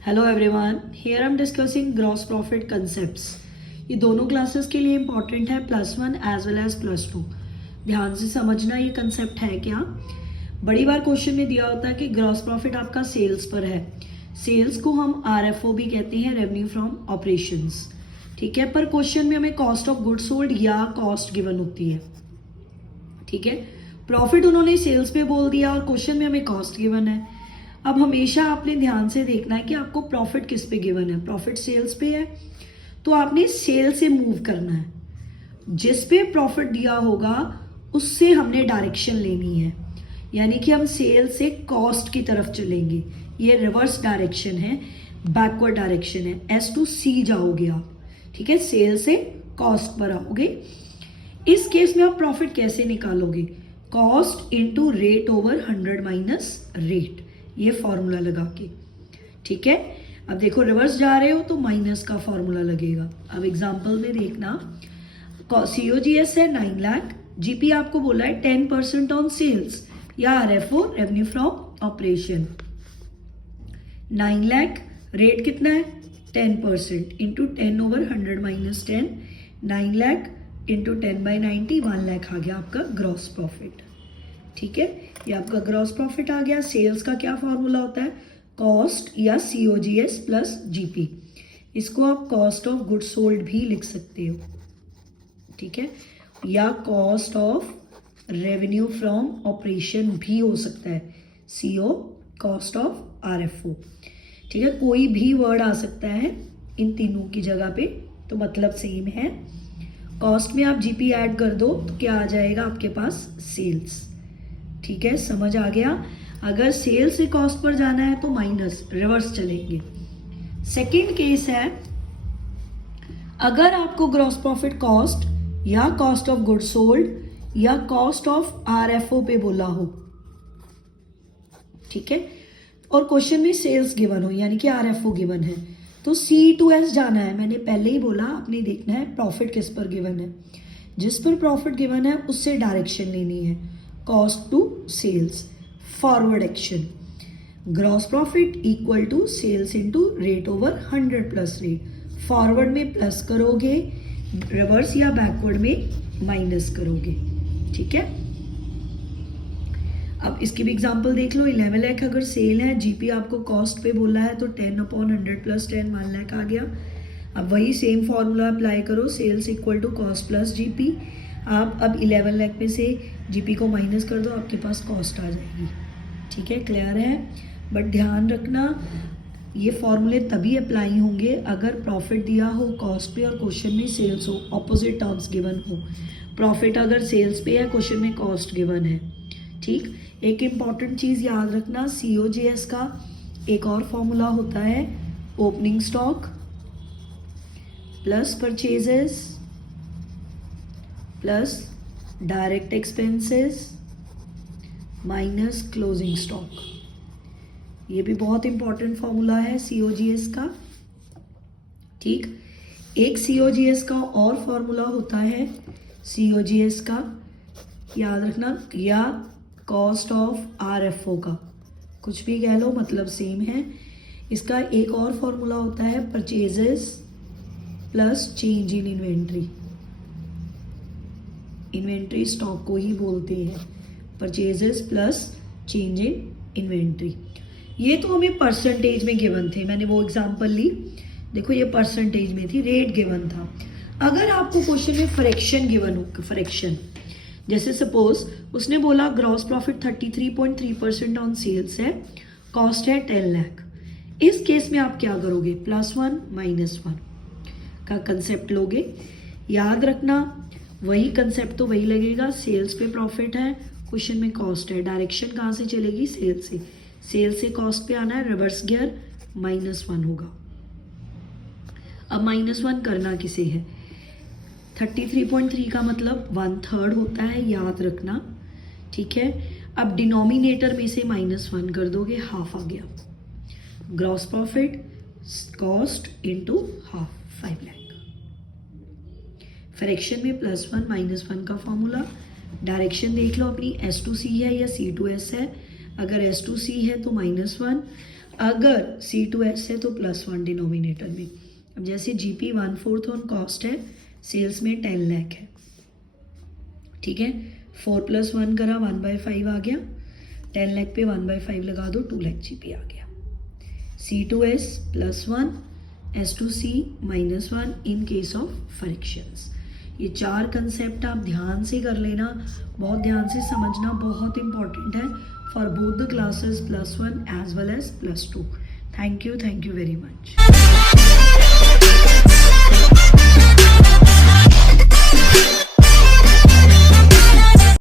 Hello everyone, here I am discussing gross profit concepts. ये दोनों classes के लिए इंपॉर्टेंट है, +1 एज वेल एज +2। ध्यान से समझना ये कंसेप्ट है क्या। बड़ी बार क्वेश्चन में दिया होता है कि ग्रॉस प्रॉफिट आपका सेल्स पर है। सेल्स को हम RFO भी कहते हैं, रेवेन्यू फ्रॉम ऑपरेशंस। ठीक है, पर क्वेश्चन में हमें कॉस्ट ऑफ गुड्स सोल्ड या कॉस्ट गिवन होती है। ठीक है, प्रॉफिट उन्होंने सेल्स पे बोल दिया और क्वेश्चन में हमें कॉस्ट गिवन है। अब हमेशा आपने ध्यान से देखना है कि आपको प्रॉफिट किस पे गिवन है। प्रॉफिट सेल्स पे है तो आपने सेल से मूव करना है। जिस पे प्रॉफिट दिया होगा उससे हमने डायरेक्शन लेनी है, यानी कि हम सेल से कॉस्ट की तरफ चलेंगे। ये रिवर्स डायरेक्शन है, बैकवर्ड डायरेक्शन है। S to C जाओगे आप। ठीक है, सेल से कॉस्ट पर आओगे। इस केस में आप प्रॉफिट कैसे निकालोगे? Cost into rate over 100 minus rate, ये फॉर्मूला लगा के। ठीक है, अब देखो रिवर्स जा रहे हो तो माइनस का फॉर्मूला लगेगा। अब एग्जांपल में देखना, COGS है 9 लाख, GP आपको बोला है 10% ऑन सेल्स या RFO revenue from operation. 9 lakh rate कितना है 10% into 10 over 100 minus 10, 9 lakh into 10/90, 1 lakh आ गया आपका ग्रॉस प्रॉफिट। ठीक है, ये आपका ग्रॉस प्रॉफिट आ गया। सेल्स का क्या फॉर्मूला होता है? कॉस्ट या COGS प्लस GP। इसको आप कॉस्ट ऑफ गुड्स सोल्ड भी लिख सकते हो। ठीक है, या cost of revenue from operation भी हो सकता है, CO कॉस्ट ऑफ RFO। ठीक है, कोई भी वर्ड आ सकता है इन तीनों की जगह पे, तो मतलब सेम है। कॉस्ट में आप GP ऐड कर दो तो क्या आ जाएगा आपके पास? सेल्स। ठीक है, समझ आ गया। अगर सेल से कॉस्ट पर जाना है तो माइनस, रिवर्स चलेंगे। सेकंड केस है, अगर आपको ग्रॉस प्रॉफिट कॉस्ट या कॉस्ट ऑफ गुड सोल्ड या कॉस्ट ऑफ RFO पे बोला हो। ठीक है, और क्वेश्चन में सेल्स गिवन हो यानी कि RFO गिवन है, तो C to S जाना है। मैंने पहले ही बोला, आपने देखना है प्रॉफिट किस पर गिवन है। जिस पर प्रॉफिट गिवन है उससे डायरेक्शन लेनी है, cost to sales, forward action. Gross profit equal to sales into rate over 100 plus rate. Forward में प्लस करोगे, रिवर्स या बैकवर्ड में माइनस करोगे। ठीक है, अब इसकी भी एग्जांपल देख लो। 11 लाख अगर सेल है, GP आपको कॉस्ट पे बोला है तो 10/100 प्लस 10, 1 लाख आ गया। अब वही सेम फॉर्मूला अप्लाई करो, sales equal to cost plus GP। आप अब 11 लाख में से GP को माइनस कर दो, आपके पास कॉस्ट आ जाएगी। ठीक है, क्लियर है। बट ध्यान रखना, ये फॉर्मूले तभी अप्लाई होंगे अगर प्रॉफिट दिया हो कॉस्ट पे और क्वेश्चन में सेल्स हो, ऑपोजिट टर्म्स गिवन हो। प्रॉफिट अगर सेल्स पे है, क्वेश्चन में कॉस्ट गिवन है। ठीक, एक इम्पॉर्टेंट चीज़ याद रखना, COGS का एक और फॉर्मूला होता है, opening stock plus purchases plus direct expenses minus closing stock. ये भी बहुत इंपॉर्टेंट फॉर्मूला है COGS का। ठीक, एक COGS का और फॉर्मूला होता है COGS का, याद रखना, या कॉस्ट ऑफ RFO का, कुछ भी कह लो मतलब सेम है। इसका एक और फॉर्मूला होता है purchases plus change in inventory. Inventory stock को ही बोलते हैं, purchases plus change in inventory. ये तो हमें परसेंटेज में गिवन थे, मैंने वो एग्जांपल ली। देखो ये परसेंटेज में थी, रेट गिवन था। अगर आपको क्वेश्चन में फ्रैक्शन गिवन हो, फ्रैक्शन जैसे सपोज उसने बोला ग्रॉस प्रॉफिट 33.3% ऑन सेल्स है, कॉस्ट है 10 लाख। इस केस में आप क्या करोगे? +1 -1 का कंसेप्ट लोगे। याद रखना, वही कंसेप्ट तो वही लगेगा। सेल्स पे प्रॉफिट है, क्वेश्चन में कॉस्ट है, डायरेक्शन कहाँ से चलेगी? सेल से। सेल से कॉस्ट पे आना है, रिवर्स गियर, -1 होगा। अब -1 करना किसे है? 33.3 का मतलब 1/3 होता है, याद रखना। ठीक है, अब डिनोमिनेटर में से -1 कर दोगे, हाफ आ गया। Gross profit cost into half, 5 lakh. Fraction में +1 -1 का फॉर्मूला। डायरेक्शन देख लो अपनी, S to C है या C to S है। अगर S to C है तो -1, अगर C2S है तो +1 डिनोमिनेटर में। अब जैसे GP 1/4 ऑन कॉस्ट है, सेल्स में 10 लाख है, ठीक है, 4 + 1 करा 1/5 आ गया, 10 लाख पे 1/5 लगा दो, 2 लाख GP आ गया। C2S +1, S2C -1 in case of frictions. ये 4 कंसेप्ट आप ध्यान से कर लेना, बहुत ध्यान से समझना, बहुत इंपॉर्टेंट है for both the classes +1 as well as +2। Thank you very much.